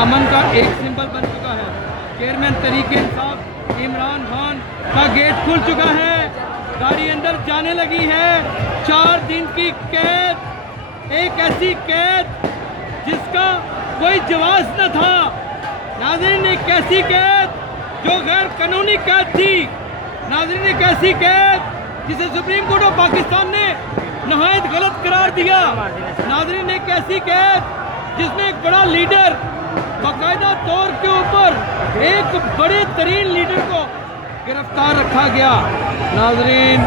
अमन का एक सिंबल बन चुका है। चेयरमैन तहरीक इंसाफ इमरान खान का गेट खुल चुका है, गाड़ी अंदर जाने लगी है। 4 दिन की कैद, एक ऐसी कैद जिसका कोई जवाब न था। नाज़रीन, एक ऐसी कैद जो गैर कानूनी कैद थी। नाज़रीन, एक ऐसी कैद जिसे सुप्रीम कोर्ट ऑफ पाकिस्तान ने नहायत गलत करार दिया। नाज़रीन, एक ऐसी कैद जिसमें एक बड़ा लीडर बाकायदा तौर के ऊपर एक बड़े तरीन लीडर को गिरफ्तार रखा गया। नाज़रीन,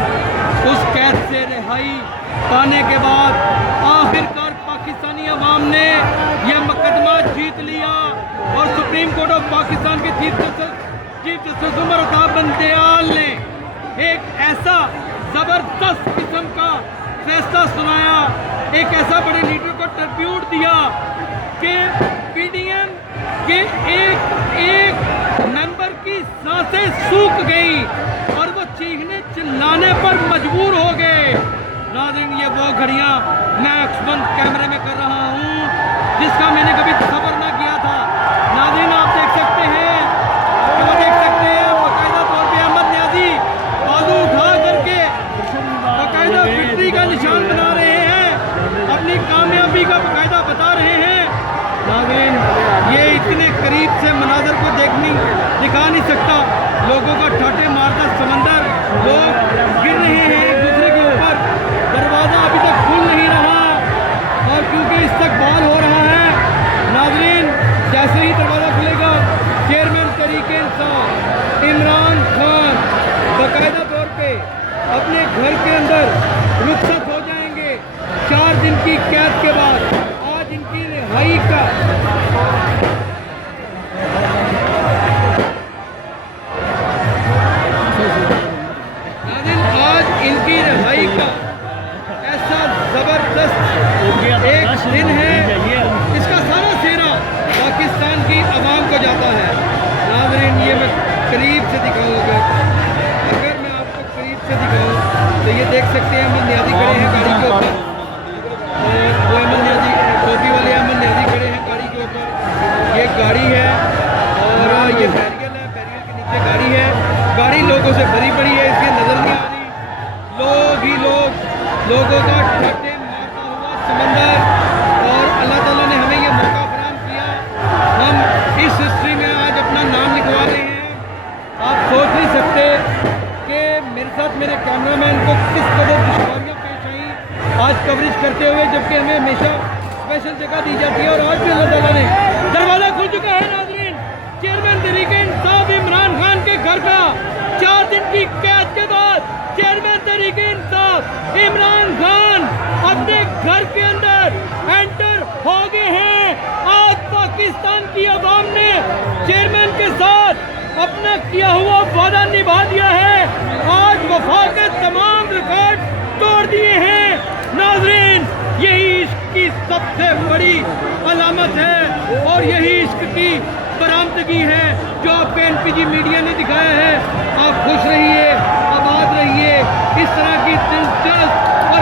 उस कैद से रिहाई पाने के बाद आखिरकार पाकिस्तानी अवाम ने यह मुकदमा जीत लिया और सुप्रीम कोर्ट ऑफ पाकिस्तान के चीफ जस्टिस उमर अता बंदयाल ने एक ऐसा ज़बरदस्त किस्म का फैसला सुनाया, एक ऐसा बड़े लीडर को ट्रिब्यूट दिया कि पीडीएम के एक मेंबर की सांसें सूख गई और वो चीखने चिल्लाने पर मजबूर हो गए। नाज़रीन, ये वो घड़ियाँ मैं अक्सबंद कैमरे में कर रहा हूँ जिसका मैंने कभी तसव्वुर ना किया था। नाज़रीन, आप देख सकते हैं, वो देख सकते हैं बाकायदा तौर पे अहमद न्याजी बाजू उठा करके बाकायदा विक्ट्री का निशान बना रहे हैं, अपनी कामयाबी का बाकायदा बता रहे हैं। नाज़रीन, ये इतने करीब से मनाजर को दिखा नहीं सकता। लोगों का ठाटे मारता समंदर, लोग गिर रहे हैं एक दूसरे के ऊपर, दरवाज़ा अभी तक खुल नहीं रहा और क्योंकि इस्तकबाल हो रहा है। नाज़रीन, जैसे ही दरवाज़ा खुलेगा चेयरमैन तहरीक इंसाफ इमरान खान बाकायदा तौर पे अपने घर के अंदर रुखसत हो जाएंगे 4 दिन की कैद के बाद। आज इनकी रिहाई का ऐसा जबरदस्त एक दिन है, इसका सारा सेहरा पाकिस्तान की आवाम को जाता है। नाज़रीन, ये मैं करीब से दिखाऊंगा, अगर मैं आपको करीब से दिखाऊं तो ये देख सकते हैं अहमद न्याजी खड़े हैं गाड़ी के ऊपर, वो अहमद न्याजी टोपी वाले अहमद न्याजी खड़े हैं गाड़ी के ऊपर। ये गाड़ी है और ये बैरियल है, बैरियल के नीचे गाड़ी है। गाड़ी लोगों से भरी पड़ी है, इसलिए नज़र नहीं आ रही। लोग ही लोगों का ठाटे मारता हुआ समंदर, और अल्लाह ताला ने हमें ये मौका फराहम किया, हम इस हिस्ट्री में आज अपना नाम लिखवा रहे हैं। आप सोच नहीं सकते कि मेरे साथ मेरे कैमरामैन को किस कदर दुश्वारियाँ पेश आई आज कवरेज करते हुए, जबकि हमें हमेशा स्पेशल जगह दी जाती है। और आज भी अल्लाह ताला ने दरवाज़ा खुल चुका है। नाज़रीन, चेयरमैन तहरीक इंसाफ इमरान खान के घर का 4 दिन की कैद के बाद चेयरमैन तहरीक इंसाफ इमरान खान अपने घर के अंदर एंटर हो गए हैं। आज पाकिस्तान की आवाम ने चेयरमैन के साथ अपना किया हुआ वादा निभा दिया है। आज वफा के तमाम रिकॉर्ड तोड़ दिए हैं। नाज़रीन, यही इश्क की सबसे बड़ी अलामत है और यही इश्क की बरामदगी है जो आपको एनपीजी मीडिया ने दिखाया है। आप खुश रहिए, आबाद रहिए। इस तरह की दिलचस्प और